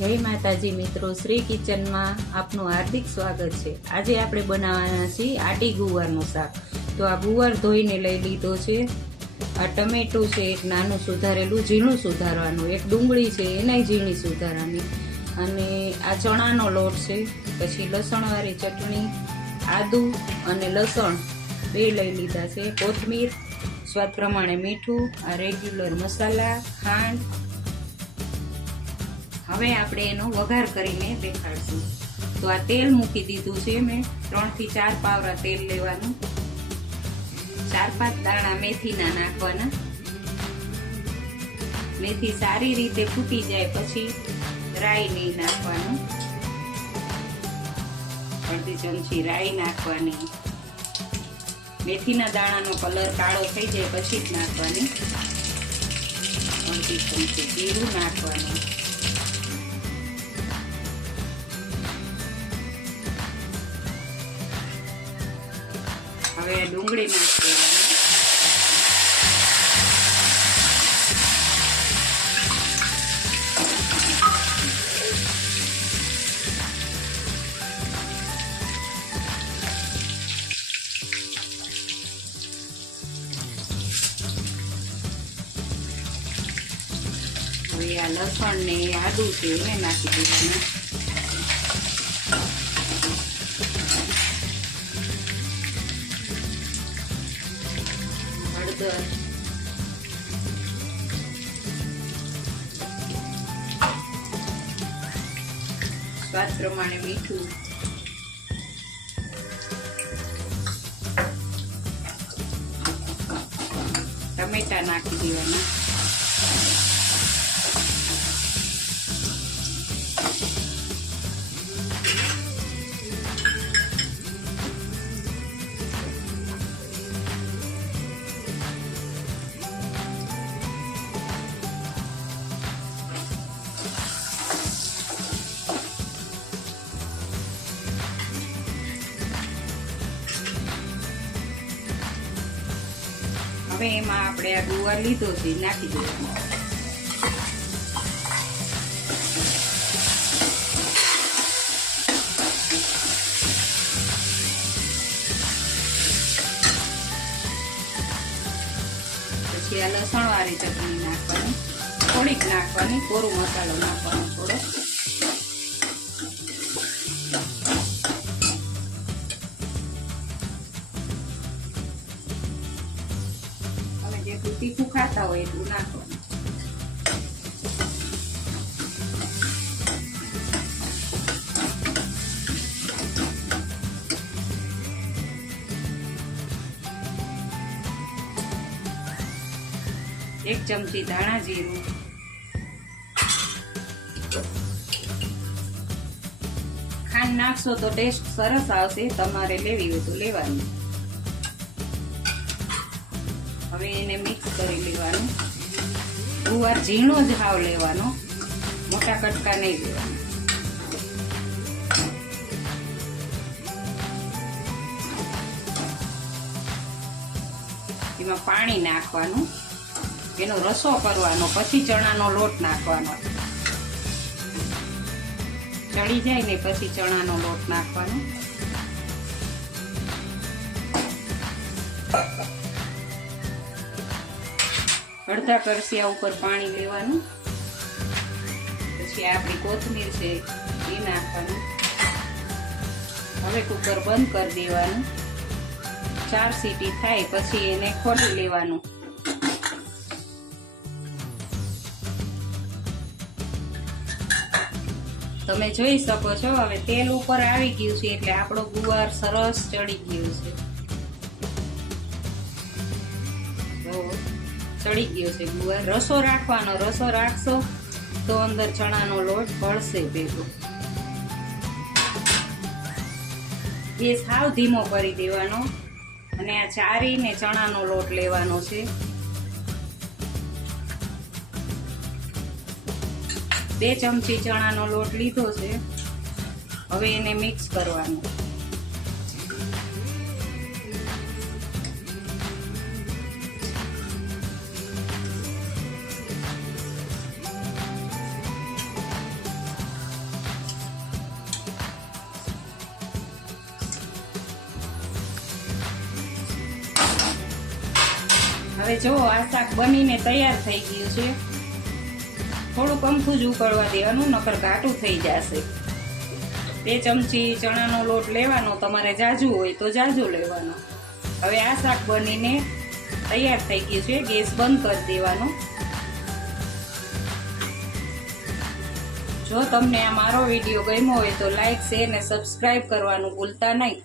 જય માતાજી મિત્રો, શ્રી કિચનમાં આપનું હાર્દિક સ્વાગત છે। આજે આપણે બનાવવાના છીએ આટી ગુવારનું શાક। તો આ ગુવાર ધોઈને લઈ લીધો છે। આ ટમેટું છે, એક નાનું સુધારેલું ઝીણું સુધારવાનું, એક ડુંગળી છે એનાય ઝીણી સુધારવાની, અને આ ચણાનો લોટ છે, પછી લસણવાળી ચટણી, આદુ અને લસણ બે લઈ લીધા છે, કોથમીર, સ્વાદ પ્રમાણે મીઠું, આ રેગ્યુલર મસાલા, ખાંડ। હવે આપણે એનો વઘાર કરીને દેખાડશું। તો આ તેલ મૂકી દીધું છે મેં, 3 થી 4 પાવરા તેલ લેવાનું, 4-5 દાણા મેથીના નાખવાના। મેથી સારી રીતે ફૂટી જાય પછી રાઈ નહીં નાખવાનું, અડધી ચમચી રાઈ નાખવાની। મેથીના દાણાનો કલર કાળો થઈ જાય પછી જ નાખવાની। અડધી ચમચી જીરું નાખવાનું, હવે ડુંગળી નાખી દેવાની, હવે આ લસણ ને આદુ છે એને નાખી દેવાનું, હળદર, સ્વાદ પ્રમાણે મીઠું, ટમેટા નાખી દેવાના, હવે એમાં આપણે આ ગુવાર લીધો છે નાખી દેવાનો, પછી આ લસણ વાળી ચટણી નાખવાની, થોડીક નાખવાની, કોરો મસાલો નાખવાનો થોડો, તીખું ખાતા હોય એટલું નાખવાનું। એક ચમચી ધાણા જીરું, ખાંડ નાખશો તો ટેસ્ટ સરસ આવશે, તમારે લેવી હોય તો લેવાની। હવે એને મિક્સ કરી લેવાનું, ગુવાર ઝીણો જ હાવ લેવાનો, મોટા કટકા નહીં લેવાના। એમાં પાણી નાખવાનું, એનો રસો કરવાનો, પછી ચણાનો લોટ નાખવાનો, ચડી જાય ને પછી ચણાનો લોટ નાખવાનો, અડધા કરશિયા ઉપર પાણી લેવાનું, પછી આપણી કોથમીર છે એ નાખવાનું। હવે કુકર બંધ કરી દેવાનું, 4 સીટી થાય પછી એને ખોલી લેવાનું। તમે જોઈ શકો છો હવે તેલ ઉપર આવી ગયું છે, એટલે આપણો ગુવાર સરસ ચડી ગયો છે, ચડી ગયો છે ગુવાર। રસો રાખવાનો, રસો રાખશો તો અંદર ચણાનો લોટ ભળશે ભેગો। ગેસ હાવ ધીમો કરી દેવાનો, અને આ ચારીને ચણાનો લોટ લેવાનો છે, 2 ચમચી ચણાનો લોટ લીધો છે। હવે એને મિક્સ કરવાનું, હવે જો આ શાક બનીને તૈયાર થઈ ગયું છે. થોડુંક અમથું જ ઉકળવા દેવાનું, નકર ઘાટું થઈ જશે. 2 ચમચી ચણાનો લોટ લેવાનો, તમારે જાજુ હોય તો જાજુ લેવાનો. હવે આ શાક બનીને તૈયાર થઈ ગયું છે. ગેસ બંધ કરી દેવાનો. જો તમને આ મારો વિડીયો ગમ્યો હોય તો લાઈક, શેર ને સબસ્ક્રાઈબ કરવાનું ભૂલતા નહીં.